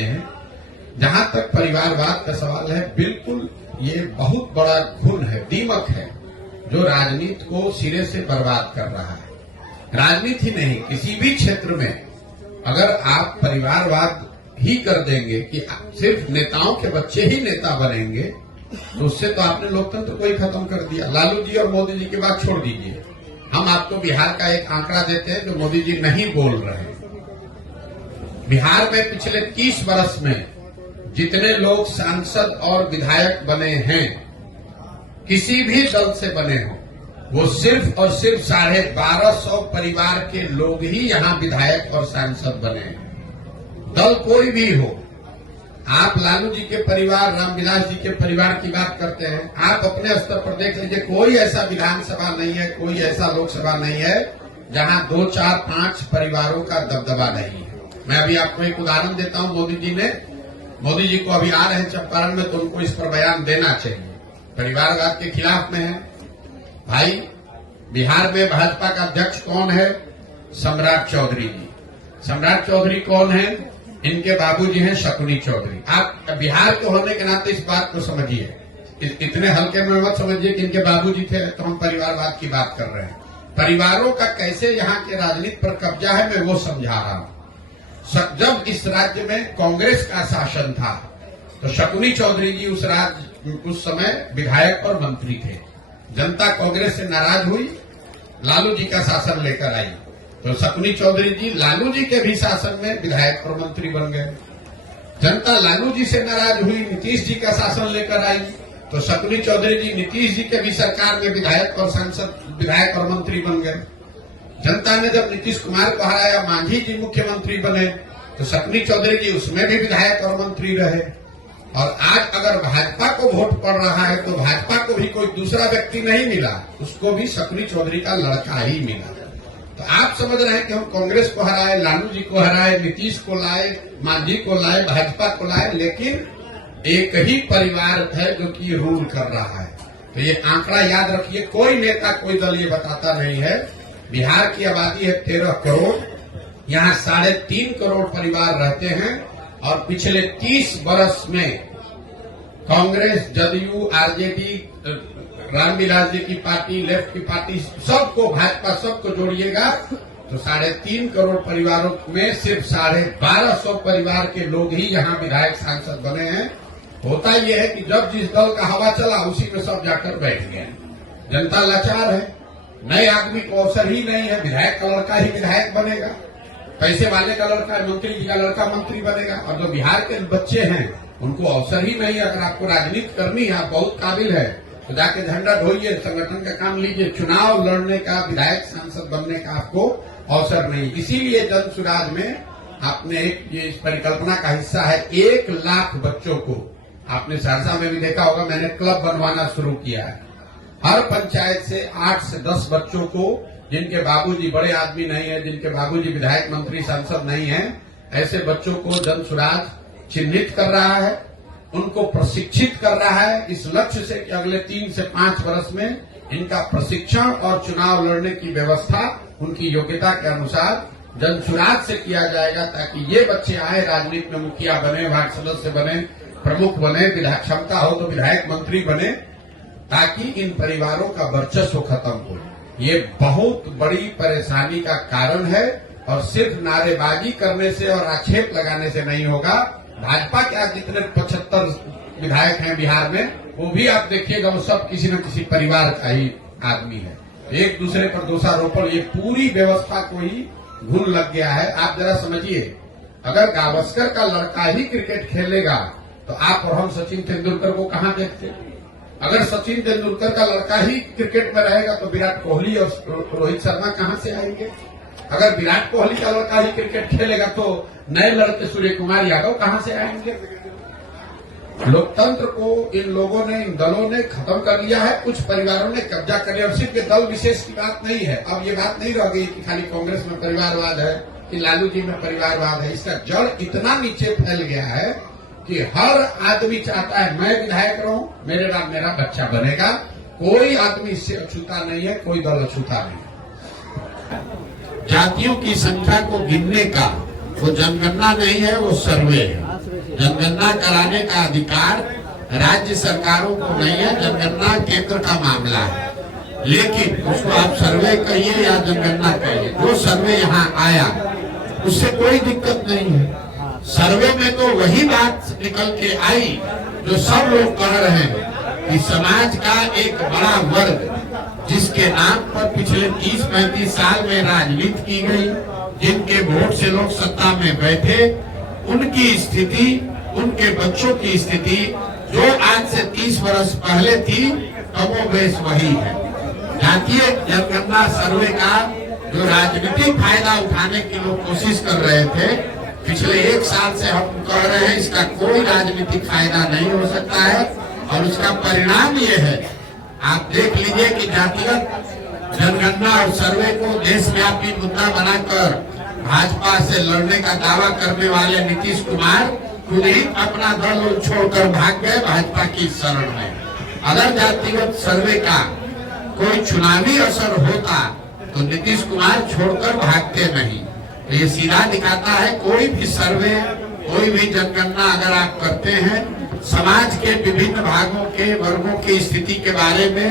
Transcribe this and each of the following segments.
हैं। जहां तक परिवारवाद का सवाल है, बिल्कुल ये बहुत बड़ा घुन है, दीमक है, जो राजनीति को सिरे से बर्बाद कर रहा है। राजनीति ही नहीं, किसी भी क्षेत्र में अगर आप परिवारवाद ही कर देंगे कि सिर्फ नेताओं के बच्चे ही नेता बनेंगे, तो उससे तो आपने लोकतंत्र को ही खत्म कर दिया। लालू जी और मोदी जी की बात छोड़ दीजिए, हम आपको बिहार का एक आंकड़ा देते हैं जो मोदी जी नहीं बोल रहे हैं। बिहार में पिछले 30 वर्ष में जितने लोग सांसद और विधायक बने हैं, किसी भी दल से बने हों, वो सिर्फ और सिर्फ 1250 परिवार के लोग ही यहां विधायक और सांसद बने हैं। दल कोई भी हो, आप लालू जी के परिवार, रामविलास जी के परिवार की बात करते हैं, आप अपने स्तर पर देख लीजिए, कोई ऐसा विधानसभा नहीं है, कोई ऐसा लोकसभा नहीं है जहां 2, 4, 5 परिवारों का दबदबा नहीं है। मैं अभी आपको एक उदाहरण देता हूं। मोदी जी को अभी आ रहे हैं चंपारण में, तो उनको इस पर बयान देना चाहिए। परिवारवाद के खिलाफ में है भाई। बिहार में भाजपा का अध्यक्ष कौन है? सम्राट चौधरी जी। सम्राट चौधरी कौन है? इनके बाबूजी हैं शकुनी चौधरी। आप बिहार के होने के नाते इस बात को समझिए, इतने हल्के में मत समझिए कि इनके बाबूजी थे तो हम परिवारवाद की बात कर रहे हैं। परिवारों का कैसे यहाँ के राजनीति पर कब्जा है, मैं वो समझा रहा हूं। जब इस राज्य में कांग्रेस का शासन था, तो शकुनी चौधरी जी उस समय विधायक और मंत्री थे। जनता कांग्रेस से नाराज हुई, लालू जी का शासन लेकर आई, तो शकुनी चौधरी जी लालू जी के भी शासन में विधायक और मंत्री बन गए। जनता लालू जी से नाराज हुई, नीतीश जी का शासन लेकर आई, तो शकुनी चौधरी जी नीतीश जी के भी सरकार में विधायक और सांसद, विधायक और मंत्री बन गए। जनता ने जब नीतीश कुमार को हराया, मांझी जी मुख्यमंत्री बने, तो शकुनी चौधरी जी उसमें भी विधायक और मंत्री रहे। और आज अगर भाजपा को वोट पड़ रहा है, तो भाजपा को भी कोई दूसरा व्यक्ति नहीं मिला, उसको भी शकुनी चौधरी का लड़का ही मिला। तो आप समझ रहे हैं कि हम कांग्रेस को हराए, लालू जी को हराए, नीतीश को लाए, मांझी को लाए, भाजपा को लाए, लेकिन एक ही परिवार है जो कि रूल कर रहा है। तो ये आंकड़ा याद रखिए, कोई नेता, कोई दल ये बताता नहीं है। बिहार की आबादी है 13 करोड़, यहाँ 3.5 करोड़ परिवार रहते हैं, और पिछले 30 वर्ष में कांग्रेस, जदयू, आरजेडी, रामविलास जी की पार्टी, लेफ्ट की पार्टी, सबको, भाजपा, सबको जोड़िएगा तो 3.5 करोड़ परिवारों में सिर्फ 1250 परिवार के लोग ही यहाँ विधायक सांसद बने हैं। होता यह है कि जब जिस दल का हवा चला उसी में सब जाकर बैठ गए। जनता लाचार है, नए आदमी को अवसर ही नहीं है। विधायक का लड़का ही विधायक बनेगा, पैसे वाले का लड़का, मंत्री जी का लड़का मंत्री बनेगा, और जो बिहार के बच्चे हैं उनको अवसर ही नहीं है। अगर आपको राजनीति करनी है, आप बहुत काबिल है, तो जाके झंडा ढोइए, संगठन का काम लीजिए। चुनाव लड़ने का, विधायक सांसद बनने का आपको अवसर नहीं। इसीलिए जन सुराज में आपने एक ये इस परिकल्पना का हिस्सा है, 1 लाख बच्चों को, आपने सहरसा में भी देखा होगा, मैंने क्लब बनवाना शुरू किया है। हर पंचायत से 8 से 10 बच्चों को, जिनके बाबूजी बड़े आदमी नहीं है, जिनके बाबूजी विधायक, मंत्री, सांसद नहीं है, ऐसे बच्चों को जन सुराज चिन्हित कर रहा है, उनको प्रशिक्षित कर रहा है, इस लक्ष्य से कि अगले 3 से 5 वर्ष में इनका प्रशिक्षण और चुनाव लड़ने की व्यवस्था उनकी योग्यता के अनुसार जन सुराज से किया जाएगा, ताकि ये बच्चे आए, राजनीति में मुखिया बने, वार्ड सदस्य बने, प्रमुख बने, विधायक क्षमता हो तो विधायक, मंत्री बने, ताकि इन परिवारों का वर्चस्व खत्म हो। ये बहुत बड़ी परेशानी का कारण है, और सिर्फ नारेबाजी करने से और आक्षेप लगाने से नहीं होगा। भाजपा के आज जितने 75 विधायक हैं बिहार में, वो भी आप देखिएगा, वो सब किसी न किसी परिवार का ही आदमी है। एक दूसरे पर दोषारोपण, ये पूरी व्यवस्था को ही घुन लग गया है। आप जरा समझिए, अगर गावस्कर का लड़का ही क्रिकेट खेलेगा, तो आप और हम सचिन तेंदुलकर को कहां देखते? अगर सचिन तेंदुलकर का लड़का ही क्रिकेट में रहेगा, तो विराट कोहली और रोहित शर्मा कहां से आएंगे? अगर विराट कोहली का लड़का ही क्रिकेट खेलेगा, तो नए लड़के सूर्य कुमार यादव कहां से आएंगे? लोकतंत्र को इन लोगों ने, इन दलों ने खत्म कर लिया है, कुछ परिवारों ने कब्जा कर लिया। और सिर्फ ये दल विशेष की बात नहीं है, अब ये बात नहीं रह गई कि खाली कांग्रेस में परिवारवाद है, कि लालू जी में परिवारवाद है। इसका जड़ इतना नीचे फैल गया है कि हर आदमी चाहता है मैं विधायक रहूं, मेरे बाद मेरा बच्चा बनेगा। कोई आदमी इससे अछूता नहीं है, कोई दल अछूता नहीं है। जातियों की संख्या को गिनने का वो जनगणना नहीं है, वो सर्वे है। जनगणना कराने का अधिकार राज्य सरकारों को नहीं है, जनगणना केंद्र का मामला है। लेकिन उसको आप सर्वे कहिए या जनगणना कहिए, जो सर्वे यहाँ आया उससे कोई दिक्कत नहीं है। सर्वे में तो वही बात निकल के आई जो सब लोग कह रहे हैं कि समाज का एक बड़ा वर्ग जिसके नाम पर पिछले 30-35 साल में राजनीति की गई, जिनके वोट से लोग सत्ता में बैठे, उनकी स्थिति, उनके बच्चों की स्थिति जो आज से 30 वर्ष पहले थी कमोबेश वही है। जातीय जनगणना सर्वे का जो राजनीतिक फायदा उठाने की लोग कोशिश कर रहे थे, पिछले 1 साल से हम कह रहे हैं इसका कोई राजनीतिक फायदा नहीं हो सकता है। और उसका परिणाम ये है, आप देख लीजिए कि जातिगत जनगणना और सर्वे को देशव्यापी मुद्दा बनाकर भाजपा से लड़ने का दावा करने वाले नीतीश कुमार खुद ही अपना दल छोड़कर भाग गए भाजपा की शरण में। अगर जातिगत सर्वे का कोई चुनावी असर होता तो नीतीश कुमार छोड़कर भागते नहीं। तो ये सीधा दिखाता है कोई भी सर्वे, कोई भी जनगणना अगर आप करते हैं, समाज के विभिन्न भागों के वर्गों की स्थिति के बारे में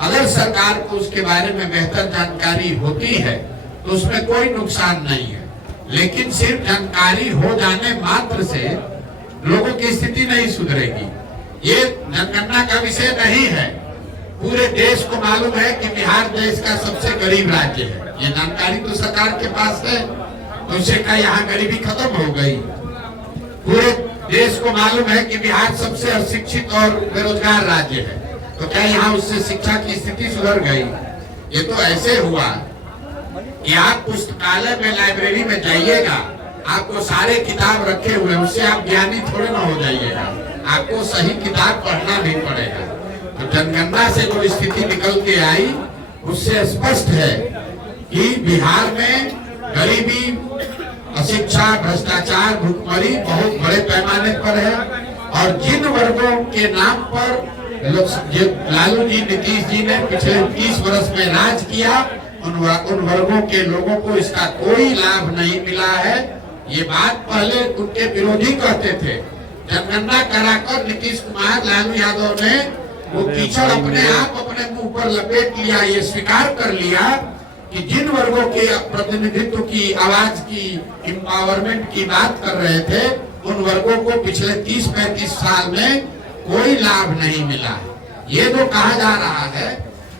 अगर सरकार को उसके बारे में बेहतर जानकारी होती है तो उसमें कोई नुकसान नहीं है। लेकिन सिर्फ जानकारी हो जाने मात्र से लोगों की स्थिति नहीं सुधरेगी। ये जनगणना का विषय नहीं है। पूरे देश को मालूम है कि बिहार देश का सबसे गरीब राज्य है। ये जानकारी तो सरकार के पास है, तो उससे का यहाँ गरीबी खत्म हो गई। पूरे देश को मालूम है कि बिहार सबसे अशिक्षित और बेरोजगार राज्य है, तो क्या यहाँ उससे शिक्षा की स्थिति सुधर गई? ये तो ऐसे हुआ कि आप पुस्तकालय में, लाइब्रेरी में जाइएगा, आपको सारे किताब रखे हुए, उससे आप ज्ञानी थोड़े ना हो जाइएगा, आपको सही किताब पढ़ना भी पड़ेगा। तो जनगणना से जो स्थिति निकल के आई उससे स्पष्ट है कि बिहार में गरीबी, अशिक्षा, भ्रष्टाचार, भुखमरी बहुत बड़े पैमाने पर है। और जिन वर्गों के नाम पर लालू जी, नीतीश जी ने पिछले 30 वर्ष में राज किया, उन वर्गों के लोगों को इसका कोई लाभ नहीं मिला है। ये बात पहले उनके विरोधी कहते थे। जनगणना कराकर नीतीश कुमार, लालू यादव ने वो कीचड़ अपने आप अपने मुंह पर लपेट लिया। ये स्वीकार कर लिया कि जिन वर्गों के प्रतिनिधित्व की, आवाज की, एम्पावरमेंट की बात कर रहे थे, उन वर्गों को पिछले 30-35 साल में कोई लाभ नहीं मिला। ये जो कहा जा रहा है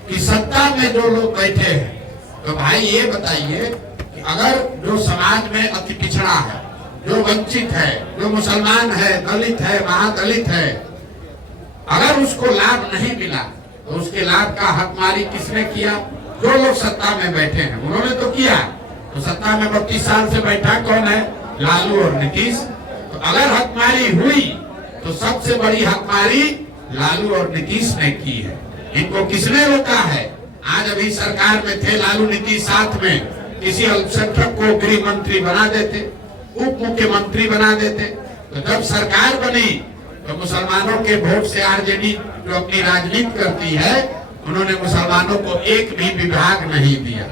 कि सत्ता में जो लोग बैठे हैं, तो भाई ये बताइए कि अगर जो समाज में अति पिछड़ा है, जो वंचित है, जो मुसलमान है, दलित है, महादलित है, अगर उसको लाभ नहीं मिला तो उसके लाभ का हकमारी किसने किया? जो लोग सत्ता में बैठे हैं उन्होंने तो किया। तो सत्ता में 32 साल से बैठा कौन है? लालू और नीतीश। तो अगर हकमारी हुई तो सबसे बड़ी हकमारी लालू और नीतीश ने की है। इनको किसने रोका है? आज अभी सरकार में थे लालू नीतीश, साथ में किसी अल्पसंख्यक को गृह मंत्री बना देते, उप मुख्यमंत्री बना देते। तो जब सरकार बनी तो मुसलमानों के वोट से आरजेडी जो अपनी राजनीति करती है, उन्होंने मुसलमानों को एक भी विभाग नहीं दिया।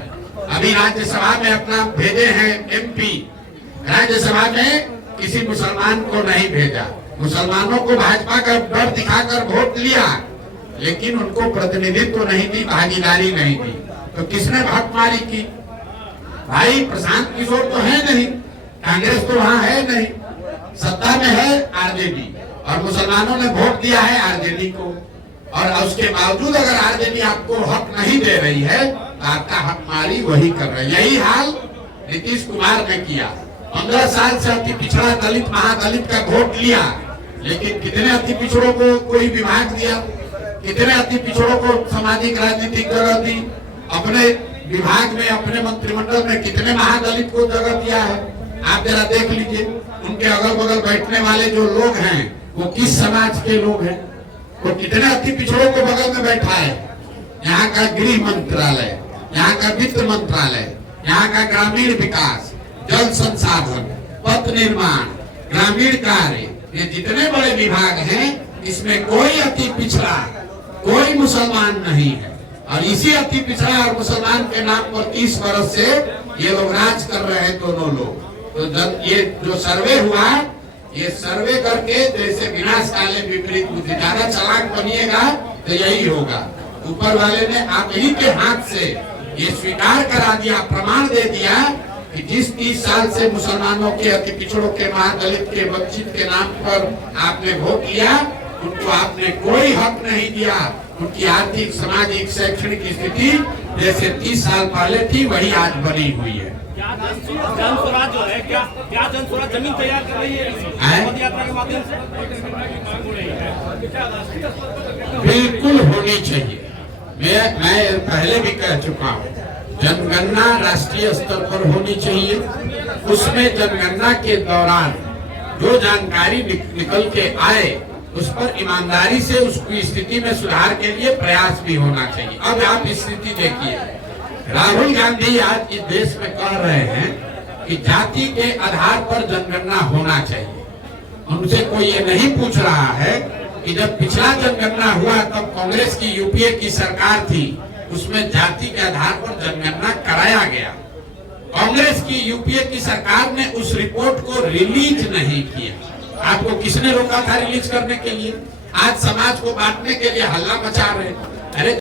अभी राज्यसभा में अपना भेजे हैं एमपी, राज्यसभा में किसी मुसलमान को नहीं भेजा। मुसलमानों को भाजपा का डर दिखाकर वोट लिया, लेकिन उनको प्रतिनिधित्व नहीं दी, भागीदारी नहीं दी। तो किसने हकमारी की? भाई प्रशांत किशोर तो है नहीं, कांग्रेस तो वहाँ है नहीं, सत्ता में है आरजेडी, और मुसलमानों ने वोट दिया है आरजेडी को। और उसके बावजूद अगर आरजेडी आपको हक नहीं दे रही है तो आपका हकमारी वही कर रही है। यही हाल नीतीश कुमार ने किया। 15 साल से अति पिछड़ा दलित, महादलित का वोट लिया, लेकिन कितने अति पिछड़ों को कोई विभाग दिया? कितने अति पिछड़ों को सामाजिक राजनीतिक जगह दी? अपने विभाग में, अपने मंत्रिमंडल में कितने महादलित को जगह दिया है? आप जरा देख लीजिए, उनके अगल बगल बैठने वाले जो लोग हैं वो किस समाज के लोग हैं? वो कितने अति पिछड़ों को बगल में बैठा है? यहाँ का गृह मंत्रालय, यहाँ का वित्त मंत्रालय, यहाँ का ग्रामीण विकास, जल संसाधन, पथ निर्माण, ग्रामीण कार्य, ये जितने बड़े विभाग हैं, इसमें कोई अति पिछड़ा, कोई मुसलमान नहीं है। और इसी अति पिछड़ा और मुसलमान के नाम पर 30 वर्ष से ये लोग राज कर रहे हैं, दोनों लोग। तो ये जो सर्वे हुआ ये सर्वे करके जैसे विनाश काले विपरीत बुद्धि, ज्यादा चालाक बनिएगा तो यही होगा। ऊपर वाले ने आप ही के हाथ से ये स्वीकार करा दिया, प्रमाण दे दिया कि जिस 30 साल से मुसलमानों के, अति पिछड़ों के, महादलित के, वंचित के नाम पर आपने वोट लिया, उनको आपने कोई हक नहीं दिया। उनकी आर्थिक, सामाजिक, शैक्षणिक स्थिति जैसे 30 साल पहले थी वही आज बनी हुई है। जन स्वराज जो है, क्या जन स्वराज जमीन तैयार कर रही है पद यात्रा के माध्यम से? बिल्कुल होनी चाहिए। मैं पहले भी कह चुका हूँ, जनगणना राष्ट्रीय स्तर पर होनी चाहिए। उसमें जनगणना के दौरान जो जानकारी निकल के आए उस पर ईमानदारी से उसकी स्थिति में सुधार के लिए प्रयास भी होना चाहिए। अब आप स्थिति देखिए, राहुल गांधी आज इस देश में कह रहे हैं कि जाति के आधार पर जनगणना होना चाहिए। उनसे कोई ये नहीं पूछ रहा है कि जब पिछला जनगणना हुआ तब कांग्रेस की यूपीए की सरकार थी, उसमें जाति के आधार पर जनगणना कराया गया। कांग्रेस की यूपीए की सरकार ने उस रिपोर्ट को रिलीज नहीं किया। आपको किसने रोका था रिलीज करने के लिए? आज समाज को बांटने के लिए हल्ला मचा रहे। अरे